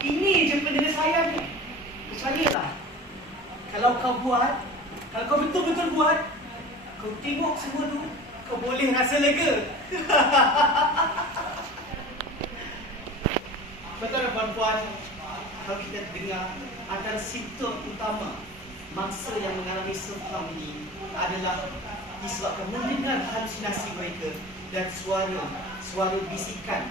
Ini je penyelesaian ni. Percayalah. Kalau kau buat, kalau kau betul-betul buat, kau tengok semua tu, kau boleh rasa lega. Betul dan puan-puan, kalau kita dengar antara simptom utama mangsa yang mengalami self-harm ini adalah disebabkan mendengar halusinasi mereka dan suara bisikan.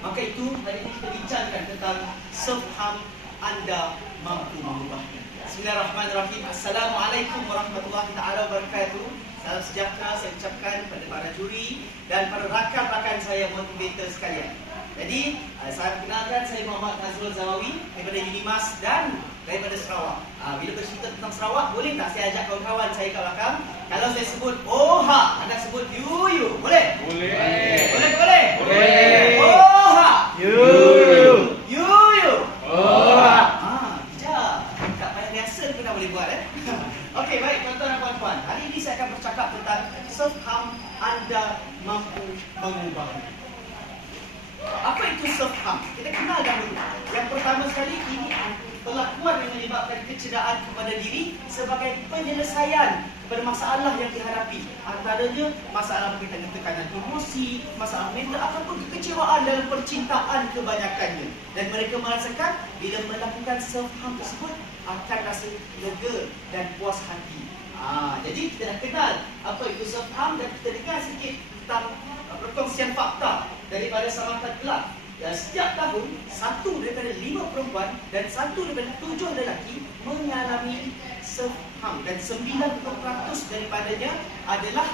Maka itu hari ini kita bincangkan tentang self-harm anda mampu mengubahnya. Bismillahirrahmanirrahim. Assalamualaikum warahmatullahi taala wabarakatuh. Salam sejahtera saya ucapkan kepada para juri dan para rakan-rakan saya motivator sekalian. Jadi, saya kenalkan, saya Muhammad Nazrul Zawawi daripada Unimas dan daripada Sarawak. Bila bercerita tentang Sarawak, boleh tak saya ajak kawan-kawan saya kat belakang? Kalau saya sebut Oha, anda sebut Yuyu, boleh? Boleh. Boleh? Boleh. Oha, Yuyu. Yuyu. Oha. Sekejap. Tak payah biasa pun dah boleh buat Okey, baik tuan-tuan dan puan-puan. Hari ini saya akan bercakap tentang self-harm anda mampu mengubahnya. Apa itu self-harm? Kita kenal dahulu. Yang pertama sekali, ini perlakuan yang menyebabkan kecederaan kepada diri sebagai penyelesaian kepada masalah yang dihadapi. Antaranya masalah berkaitan dengan tekanan emosi, masalah mental ataupun kekecewaan dalam percintaan kebanyakannya. Dan mereka merasakan bila melakukan self-harm tersebut akan rasa lega dan puas hati. Jadi kita dah kenal apa itu self-harm dan kita dengar sikit tentang perkongsian fakta daripada Samantha Clark. Setiap tahun, 1 daripada 5 perempuan dan 1 daripada 7 lelaki mengalami self-harm dan 90% daripadanya adalah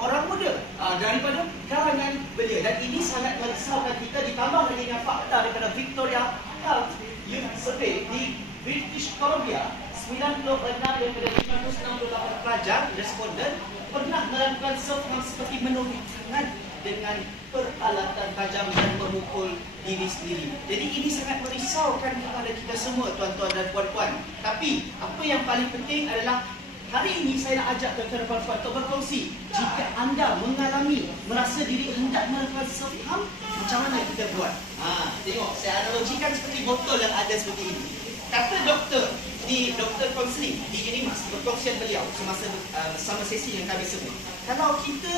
orang muda daripada kalangan belia. Dan ini sangat merisaukan kita, ditambah lagi dengan fakta daripada Victoria Health Youth Survey di British Columbia. 96 daripada 568 pelajar responden pernah melakukan self-harm seperti menutup tangan dengan peralatan tajam dan memukul diri sendiri. Jadi ini sangat merisaukan kepada kita semua tuan-tuan dan puan-puan. Tapi apa yang paling penting adalah hari ini saya nak ajak tuan-tuan dan puan-puan untuk berkongsi. Jika anda merasa diri hendak melakukan self-harm, macam mana kita buat? Tengok, saya analogikan seperti botol yang ada seperti ini. Kata doktor konseling di Unimas, berkongsian beliau bersama sesi yang kami sebut. Kalau kita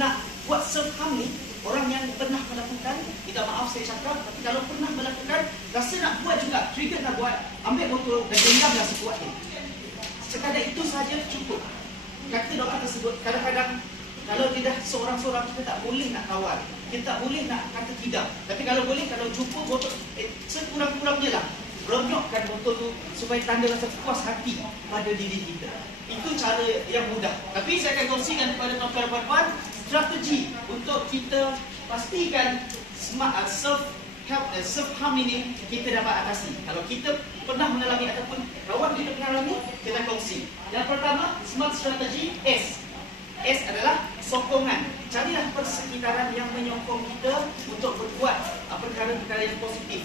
nak buat self-harm ni, orang yang pernah melakukan, minta maaf saya cakap, tapi kalau pernah melakukan, rasa nak buat juga, trigger nak buat, ambil botol dan dendamlah sekuatnya. Sekadar itu saja cukup. Kata doktor tersebut, kadang-kadang kalau dia dah seorang-seorang, kita tak boleh nak kawal, kita tak boleh nak kata tidak. Tapi kalau boleh, kalau jumpa botol, sekurang-kurangnya lah, ronyokkan botol tu supaya tanda rasa puas hati pada diri kita. Itu cara yang mudah. Tapi saya akan kongsikan kepada tuan-tuan dan puan-puan strategi untuk kita pastikan self-harm ini kita dapat atasi. Kalau kita pernah mengalami ataupun kawan kita pernah mengalami, kita kongsi. Yang pertama, smart strategi S. S adalah sokongan. Carilah persekitaran yang menyokong kita untuk berbuat perkara-perkara yang positif.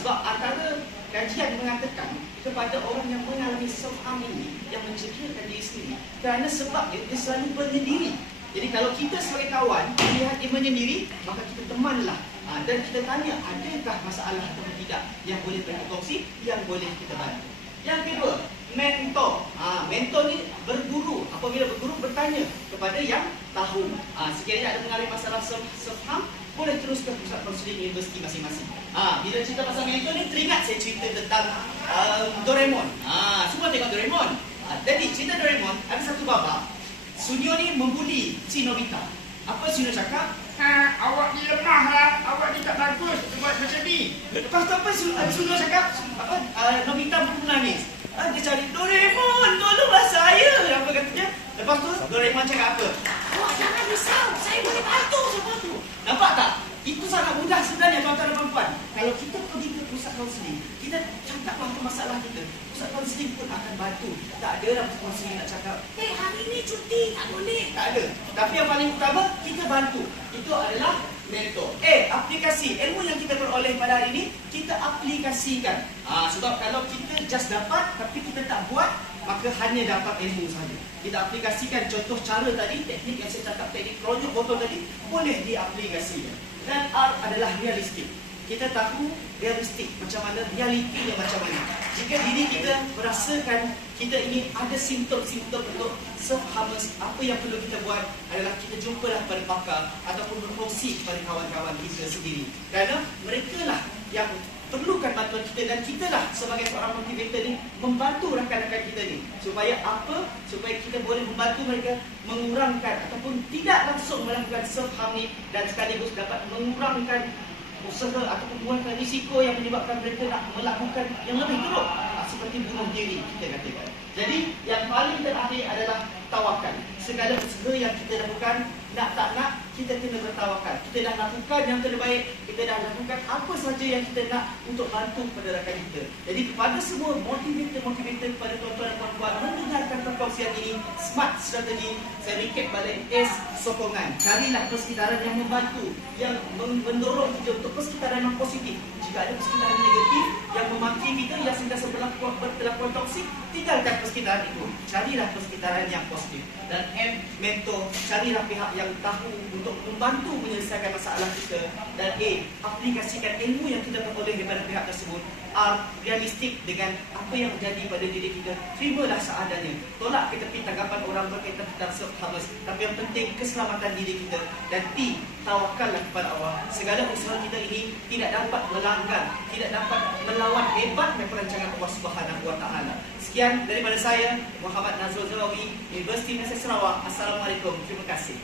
Sebab antara kajian mengatakan kepada orang yang mengalami self-harm ini, yang mencederakan diri sendiri, kerana sebabnya dia selalu menyendiri. Jadi kalau kita sebagai kawan melihat dia menyendiri, maka kita temanlah dan kita tanya adakah masalah atau tidak yang boleh berkongsi, yang boleh kita bantu. Yang kedua, mentor. Mentor ni berguru. Apabila berguru, bertanya kepada yang tahu. Sekiranya ada mengalami masalah self-harm, boleh terus ke pusat konseling universiti masing-masing. Bila cerita pasal mentor ni, teringat saya cerita tentang Doraemon. Semua tengok Doraemon. Jadi cerita Doraemon, ada satu babak Sunio ni membuli si Nobita. Apa Sunio cakap? Awak ni lemah lah. Awak ni tak bagus buat macam ni. Lepas tu apa Sunio cakap? Nobita pun menangis. Dia cari, Doraemon, tolonglah saya. Apa katanya? Lepas tu Doraemon cakap apa? Awak jangan risau, saya boleh bantu semua tu. Nampak tak? Itu sangat mudah sebenarnya tuan-tuan dan puan-puan. Kalau kita pergi ke pusat kaunseling, kita cakap apa masalah kita, pusat kaunseling pun akan bantu. Tak ada lah pusat kaunseling nak cakap, hari ni cuti, tak boleh. Tak ada. Tapi yang paling utama, kita bantu. Itu adalah mentor. Aplikasi. Ilmu yang kita peroleh pada hari ini, kita aplikasikan. Sebab kalau kita just dapat, tapi kita tak buat, maka hanya dapat ilmu saja. Kita aplikasikan contoh cara tadi, teknik yang saya cakap, teknik ronyok botol tadi, boleh diaplikasikan. Dan R adalah realistik. kita tahu realistik macam mana, realitinya macam mana. Jika diri kita merasakan kita ini ada simptom-simptom untuk self-harmers, apa yang perlu kita buat adalah kita jumpalah pada pakar ataupun berkongsi kepada kawan-kawan kita sendiri. Kerana mereka lah yang perlukan bantuan kita, dan kita lah sebagai seorang motivator ni membantu rakan-rakan kita ni supaya apa? Supaya kita boleh membantu mereka mengurangkan ataupun tidak langsung melakukan self-harm ni, dan sekaligus dapat mengurangkan usaha ataupun mengurangkan risiko yang menyebabkan mereka nak melakukan yang lebih teruk, seperti bunuh diri kita katakan. Jadi yang paling terakhir adalah tawakal. Segala usaha yang kita lakukan, nak tak nak, kita kena bertawakal. Kita dah lakukan yang terbaik, kita dah lakukan apa saja yang kita nak untuk bantu kepada rakan kita. Jadi kepada semua motivator, kepada tuan-tuan dan puan-puan mendengarkan perkongsian ini, smart strategi, saya recap balik, S, sokongan. Carilah persekitaran yang membantu, yang mendorong kita untuk persekitaran yang positif. Jika ada persekitaran negatif yang memaki kita, yang sentiasa berkelakuan toksik, tinggalkan persekitaran itu. Carilah persekitaran yang positif. Dan M, mentor, carilah pihak yang tahu untuk membantu menyelesaikan masalah kita. Dan A, aplikasikan ilmu yang kita peroleh daripada pihak tersebut. R, realistik dengan apa yang terjadi pada diri kita. Terimalah seadanya. Tolak ke tepi tanggapan orang berkaitan tentang self-harmers. Tapi yang penting keselamatan diri kita. Dan T, tawakallah kepada Allah. Segala usaha kita ini tidak dapat melanggar, tidak dapat melawan hebatnya perancangan Allah Subhanahu Wa Taala. Sekian daripada saya, Muhammad Nazrul Zawawi, Universiti Negeri Sarawak. Assalamualaikum. Terima kasih.